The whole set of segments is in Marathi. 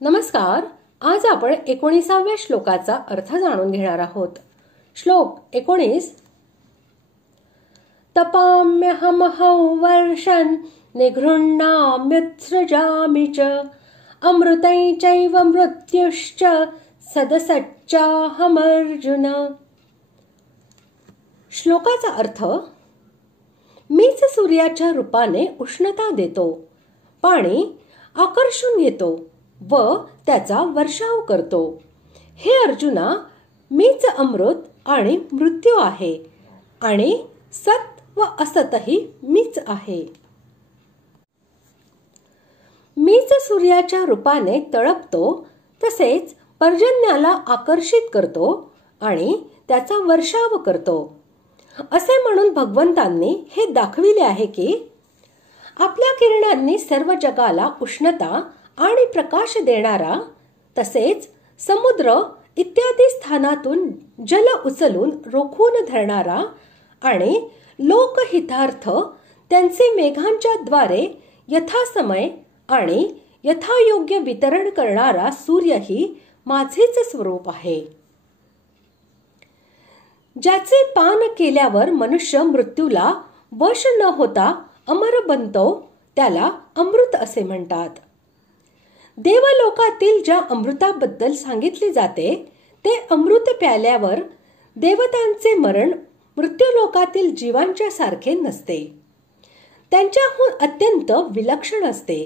नमस्कार. आज आपण 19व्या श्लोकाचा अर्थ जाणून घेणार आहोत. श्लोक 19. तपाम्यहमहौ वर्षन् निगृह्णाम्युत्सृजामि च अमृतै चैव मृत्युश्च सदसच्चाहमर्जुन. श्लोकाचा अर्थ: मीच सूर्याच्या रूपाने उष्णता देतो, पाणी आकर्षून घेतो व त्याचा वर्षाव करतो. हे अर्जुना, मीच अमृत आणि मृत्यू आहे आणि सत व असतही मीच आहे. मीच सूर्याच्या रूपाने तळपतो, तसेच पर्जन्याला आकर्षित करतो आणि त्याचा वर्षाव करतो. असे म्हणून भगवंतांनी हे दाखविले आहे की आपल्या किरणांनी सर्व जगाला उष्णता आणि प्रकाश देणारा, तसेच समुद्र इत्यादी स्थानातून जल उचलून रोखून धरणारा आणि लोकहितार्थ त्यांचे मेघांच्या द्वारे यथासमय आणि यथायोग्य वितरण करणारा सूर्यही माझेच स्वरूप आहे. ज्याचे पान केल्यावर मनुष्य मृत्यूला वश न होता अमर बनतो, त्याला अमृत असे म्हणतात. देवलोकातील ज्या अमृताबद्दल सांगितले जाते ते अमृत प्याल्यावर देवतांचे मरण मृत्यूलोकातील जीवांच्या सारखे नसते, त्यांच्याहून अत्यंत विलक्षण असते.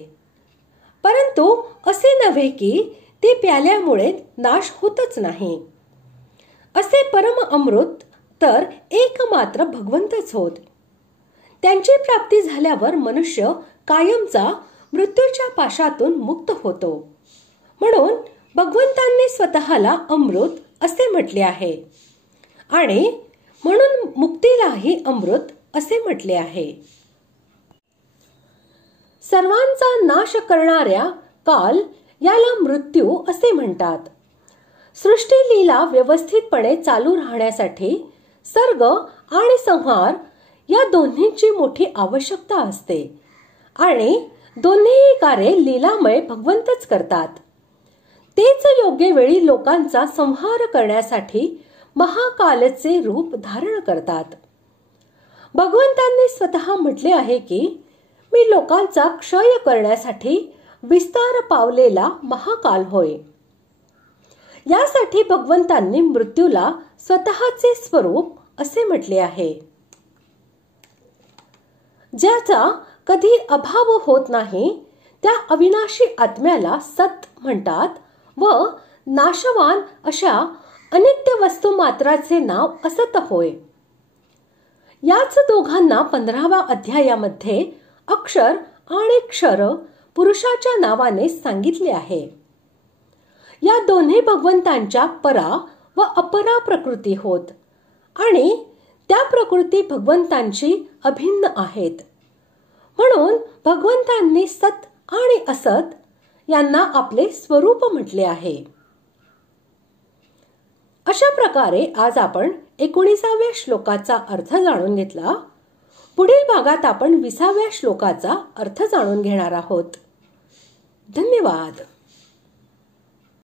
परंतु असे नव्हे की ते प्याल्यामुळे नाश होतच नाही. असे परम अमृत तर एकमात्र भगवंतच होत. त्यांची प्राप्ती झाल्यावर मनुष्य कायमचा मृत्यूच्या पाशातून मुक्त होतो. म्हणून भगवंतांनी स्वतःला अमृत असे म्हटले आहे आणि म्हणून मुक्तीलाही अमृत असे म्हटले आहे. सर्वांचा नाश करणाऱ्या काल याला मृत्यू असे म्हणतात. सृष्टी लीला व्यवस्थितपणे चालू राहण्यासाठी सर्ग आणि संहार या दोन्हींची मोठी आवश्यकता असते आणि दोन्हीही कार्ये लीलामय भगवंतच करतात. तेच योग्य वेळी लोकांचा संहार करण्यासाठी महाकालचे रूप धारण करतात. भगवंतांनी स्वतः म्हटले आहे की मी लोकांचा क्षय करण्यासाठी विस्तार पावलेला महाकाल होय. यासाठी भगवंतांनी मृत्यूला स्वतःचे स्वरूप असे म्हटले आहे. ज्याचा कधी अभाव होत नाही त्या अविनाशी आत्म्याला सत म्हणतात व नाशवान अशा अनित्य वस्तू मात्राचे नाव असत होय. याच दोघांना 15व्या अध्यायामध्ये अक्षर आणि क्षर पुरुषाच्या नावाने सांगितले आहे. या दोन्ही भगवंतांच्या परा व अपरा प्रकृती होत आणि त्या प्रकृती भगवंतांची अभिन्न आहेत. म्हणून भगवंतांनी सत आणि असत यांना आपले स्वरूप म्हटले आहे. अशा प्रकारे आज आपण 19व्या श्लोकाचा अर्थ जाणून घेतला. पुढील भागात आपण 20व्या श्लोकाचा अर्थ जाणून घेणार आहोत. धन्यवाद.